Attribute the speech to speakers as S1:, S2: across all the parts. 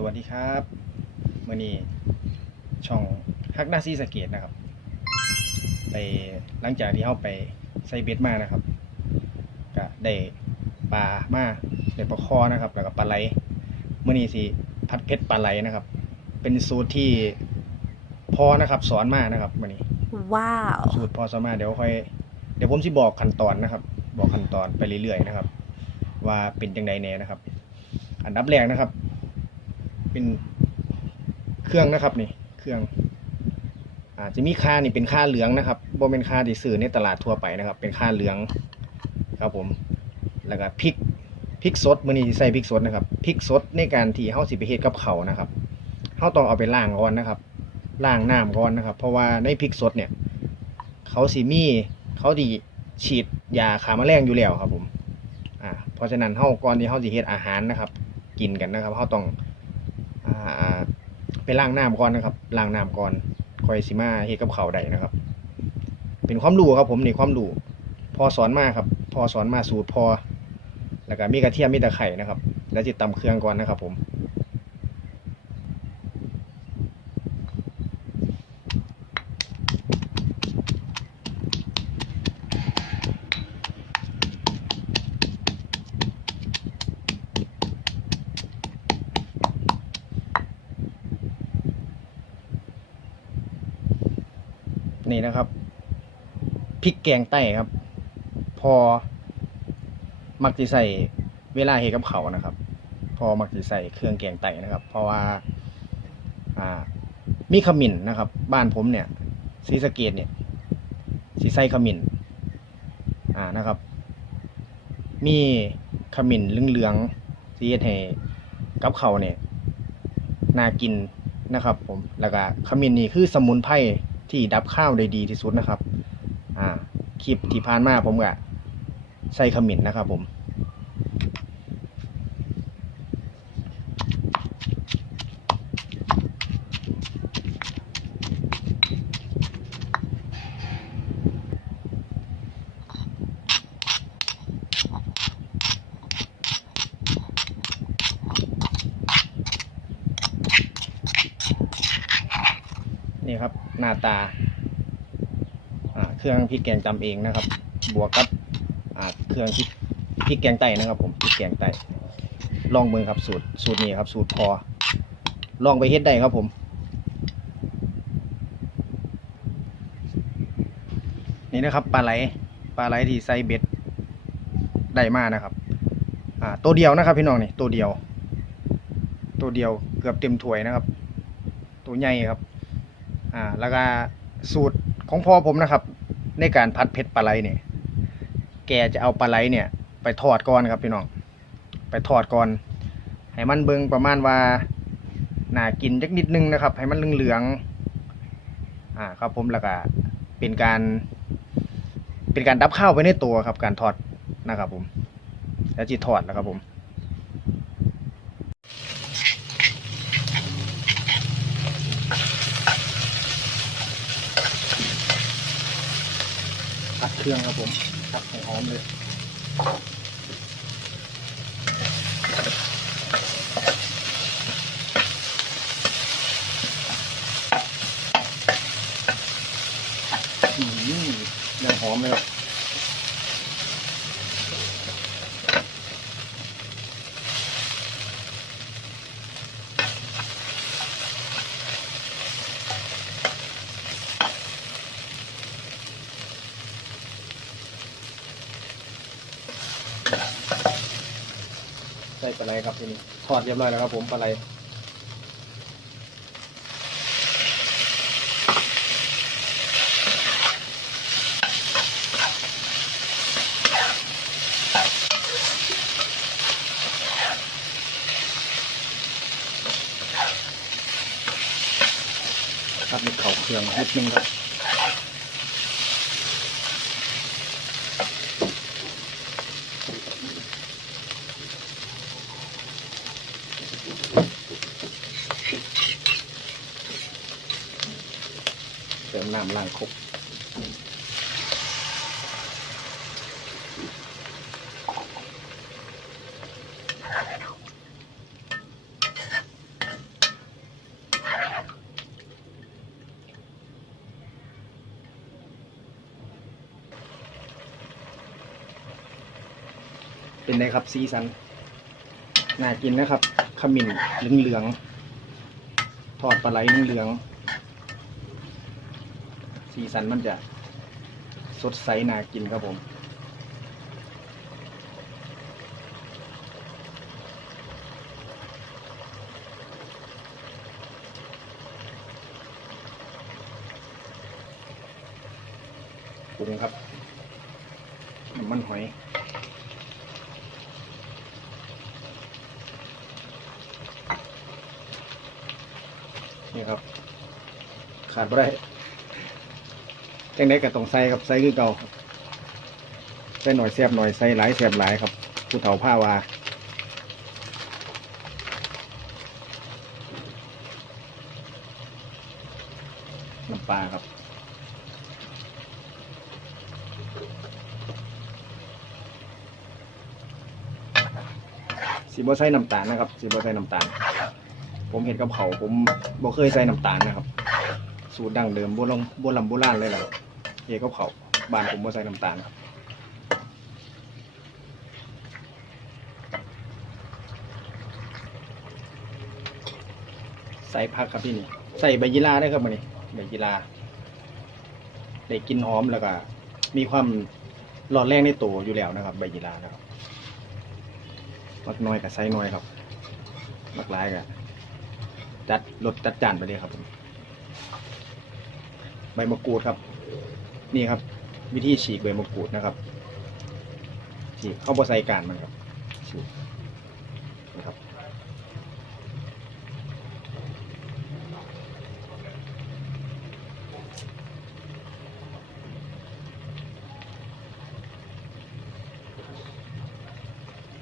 S1: สวัสดีครับมื่อนี้ช่องฮักหน้าซีสะเกตนะครับ ไปหลังจากที่เข้าไปใส่เบ็ดมานะครับก็ได้ปลามาได้ปลาคอนะครับ แล้วก็ปลาไหลมื่อนี้สิผัดเผ็ดปลาไหลนะครับ เป็นสูตรที่พอนะครับ สอนมานะครับมื่อนี้
S2: ว้าว
S1: สูตรพอสอนมาเดี๋ยวค่อยเดี๋ยวผมสิบอกขั้นตอนนะครับ บอกขั้นตอนไปเรื่อยๆนะครับ ว่าเป็นจังไดแน่นะครับ อันดับแรกนะครับ เป็นเครื่องนะครับนี่เครื่องอาจจะมีค่านี่เป็นค่าเหลืองนะครับบ่เป็นค่าที่ซื้อในตลาดทั่วไปนะครับ เป็นค่าเหลืองครับผมแล้วก็พริกพริกสดมือนี้ใส่พริกสดนะครับพริกสดในการที่เฮาสิไปเฮ็ดกับเขานะครับเฮาต้องเอาไปล้างก่อนนะครับล้างน้ำก่อนนะครับ เพราะว่าในพริกสดเนี่ย เขาสิมีเขาดีฉีดยาฆ่าแมลงอยู่แล้วครับผมอ่าเพราะฉะนั้นเฮาก่อนที่เฮาสิเฮ็ดอาหารนะครับ กินกันนะครับเฮาต้องาไปล้างน้ำก่อนนะครับล้างน้ำก่อนค่อยสิมาเฮกับเขาได้นะครับ เป็นความรู้ครับผมนี่ความรู้พอสอนมาครับ พอสอนมาสูตรพอ แล้วก็มีกระเทียมมีตะไคร่นะครับ แล้วจิตตำเครื่องก่อนนะครับผม นี่นะครับพริกแกงใต้ครับ พอมักจะใส่เวลาเฮกับเขานะครับ พอมักจะใส่เครื่องแกงไต้นะครับ เพราะว่าอ่ามีขมิ้นนะครับ บ้านผมเนี่ยศรีสเกดเนี่ยสีใส่ขมิ้นอ่านะครับ มีขมิ้นเหลืองๆสีเฮกับเขาเนี่ยน่ากินนะครับ ผมแล้วก็ขมิ้นนี่คือสมุนไพร ที่ดับข้าวได้ดีที่สุดนะครับ อ่าคลิปที่ผ่านมาผมก็ใส่ขมิ้นนะครับผม นี่ ครับ หน้าตา เครื่องพริกแกงจำเองนะครับ บวกกับเครื่องพริกพริกแกงไตนะครับผมพริกแกงไตลองเบิ่งครับสูตรสูตรนี้ครับ สูตรพอ ลองไปเฮ็ดได้ครับผมนี่นะครับปลาไหลปลาไหลที่ใส่เบ็ดได้มานะครับ อ่าตัวเดียวนะครับ พี่น้องนี่ตัวเดียว ตัวเดียวเกือบเต็มถ้วยนะครับ ตัวใหญ่ครับ อ่าแล้วก็สูตรของพ่อผมนะครับ ในการพัดเผ็ดปลาไหลเนี่ย แกจะเอาปลาไหลเนี่ย ไปทอดก่อนครับพี่น้อง ไปทอดก่อน ให้มันเบิงประมาณว่าหน่ากินจักนิดนึงนะครับ ให้มันเหลืองๆอ่าครับผมแล้วก็เป็นการ เป็นการดับข้าวไปในตัวครับ การทอดนะครับผม แล้วจีทอดแล้วครับผม ผัดเค รื่องครับผมผักหอมเลยอืมยังหอมเลย ใส่ปลาไหลครับทีนี้ทอดเรียบร้อยแล้วครับผมปลาไหลครับมีเข่าเครื่องนิดนึงครับ้ำล้างคกเป็นไงครับซีซันน่ากินนะครับขมิ้นเหลืองๆทอดปลาไหลเหลืองๆ สีสันมันจะสดใสน่ากินครับผม ปรุงครับน้ำมันหอยนี่ครับ ขาดไม่ได้ จังไดก็ต้องใส่ครับใส่คือเก่าใส่หน่อยแซ่บหน่อยใส่หลายแซ่บหลายครับผู้เฒ่าผ้าวาน้ำปลาครับสีบ่ใส่น้ำตาลนะครับสีบ่ใส่น้ำตาล ผมเห็นกับเขาผมบ่เคยใส่น้ำตาลนะครับ สูตรดั้งเดิมโบราณโบราณโบราณเลยแหละ เอกกับเขาบ้านผมบ่ใส่น้ำตาลครับใส่ผักครับที่นี่ ใส่ใบยีราด้ครับมันนี่ใบยีราได้กลินหอมแล้วก็ มีความร้อนแรงในตัวอยู่แล้วนะครับ ใบยีรานะครับมักน้อยกับไซน้อยครับมักหลายกับจัดรสจัดจานไปเลยครับผมใบมะกรูดครับ นี่ครับ วิธีฉีกใบมะกรูดนะครับ ฉีกเข้าบะใส่การมันครับฉีกนะครับ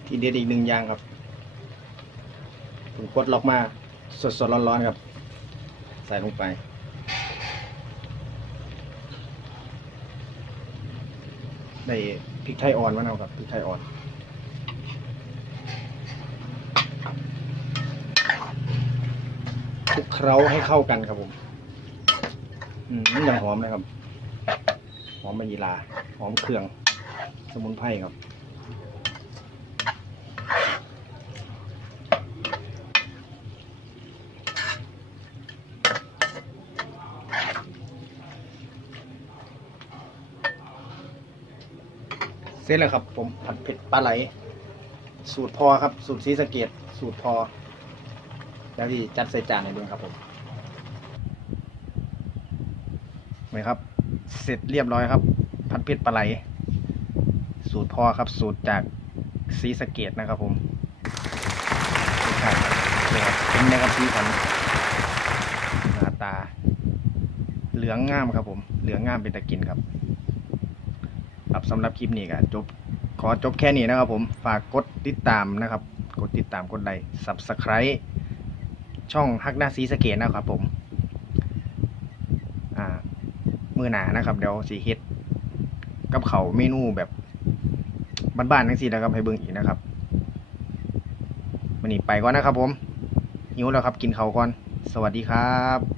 S1: ทีเด็ดอีกหนึ่งอย่างครับผมกดล็อกมาสดๆร้อนๆครับ ใส่ลงไป ในพริกไทยอ่อนมะนาวครับพริกไทยอ่อนคลุกเคล้าให้เข้ากันครับผม อืมมันยังหอมนะครับ หอมมะยีลา หอมเครื่อง สมุนไพรครับ เสร็จแล้วครับ ผมผัดเผ็ดปลาไหล สูตรพอครับ สูตรซีสะเกตสูตรพอ แล้วที่จัดใส่จานให้ดูครับผมไหมครับ เสร็จเรียบร้อยครับ ผัดเผ็ดปลาไหล สูตรพอครับ สูตรจากซีสะเกตนะครับผมรสชาตินี่ครับเป็นไงครับสีสันหน้าตา เหลืองงามครับผม เหลืองงามเป็นตะกินครับ ครับสำหรับคลิปนี้ก็จบขอจบแค่นี้นะครับผมฝากกดติดตามนะครับ กดติดตามกดไลค์ Subscribe ช่องฮักหน้าซีสเกตนะครับผมมือหนานะครับเดี๋ยวสีเฮ็ดกับเขาเมนูแบบบ้านๆทั้งสี่นะครับให้เบิ่งอีกนะครับวันนี้ไปก่อนนะครับผมหิวแล้วครับกินเขาก่อน สวัสดีครับ